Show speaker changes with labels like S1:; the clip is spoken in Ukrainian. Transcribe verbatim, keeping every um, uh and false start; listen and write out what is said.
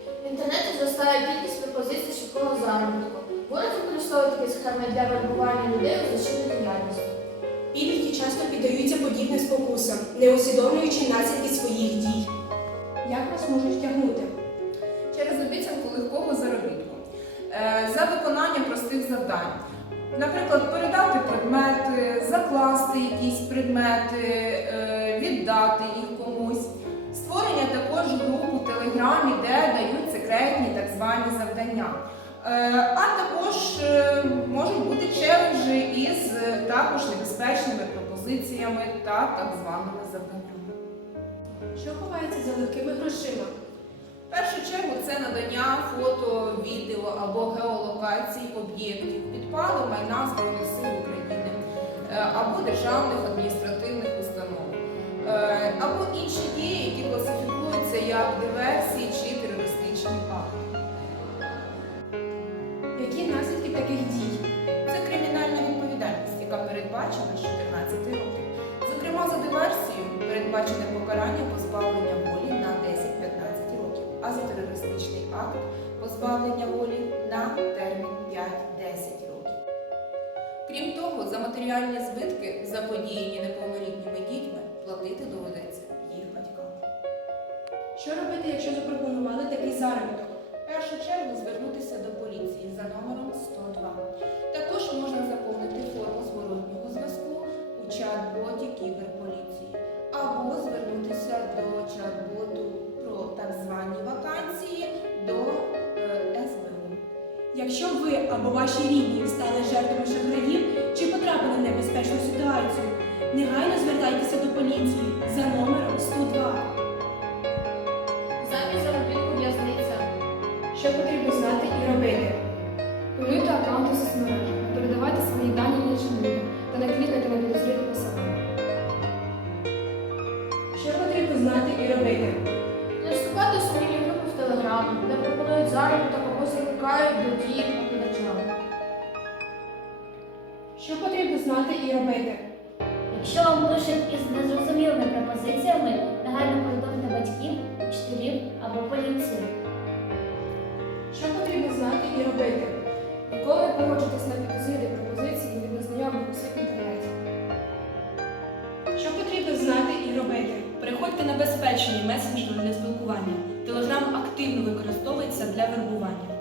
S1: В інтернеті зростає кількість пропозицій швидкого заробітку. Будуть використовувати такі схеми для вербування людей у злочинну діяльність.
S2: Підлітки часто піддаються подібним спокусам, не усвідомлюючи наслідки своїх дій. Як вас можуть втягнути?
S3: Через обіцянку легкого заробітку, за виконання простих завдань. Наприклад, передати предмети, закласти якісь предмети, віддати їх комусь. Створення також груп у Телеграмі, де дають секретні так звані завдання. А також можуть бути челенджі із також небезпечними пропозиціями та так званими завданнями.
S2: Що ховається за легкими грошима?
S3: В першу чергу це надання фото, відео або геолокацій об'єктів, підпалу майна Збройних сил України, або державних адміністративних установ, або інші дії, які класифікуються як диверсії чи терористичні акти.
S2: Які наслідки таких дій?
S3: Це кримінальна відповідальність, яка передбачена з чотирнадцяти років. Зокрема, за диверсію передбачене покарання позбавлення волі на десять-п'ятнадцять років, а за терористичний акт позбавлення волі на термін п'ять-десять років. Крім того, за матеріальні збитки, заподіяні неповнолітніми дітьми, платити доведеться їх батькам.
S2: Що робити, якщо запропонували такий заробіток?
S3: В першу чергу звернутися до поліції за номером сто два. Також можна заповнити форму зворотнього зв'язку у чат-боті кіберполіції або звернутися до чат-боту про так звані вакансії до е, ес бе у.
S2: Якщо ви або ваші рідні стали жертвами шахраїв чи потрапили в небезпечну ситуацію, негайно звертайтеся до поліції за номером сто два.
S1: Замість заробітку в'язниця.
S2: Що потрібно знати і робити?
S4: Полюйте аккаунти в соцмережах, не передавайте свої дані іншим людям та не клікайте на підозрілі посилання.
S2: Що потрібно знати і робити?
S1: Не вступати у сумнівні групи в Телеграм, де пропонують заробіток або закликають до дії викладачам.
S2: Що потрібно знати і робити?
S5: Якщо вам пишуть із незрозумілими пропозиціями, негайно повідомте батьків, вчителів або поліцію.
S2: Що потрібно знати і робити?
S4: Ніколи не погоджуйтесь на підозрілі пропозиції від незнайомих осіб в інтернеті.
S2: Що потрібно знати і робити?
S6: Переходьте на безпечні месенджери для спілкування. Телеграм активно використовується для вербування.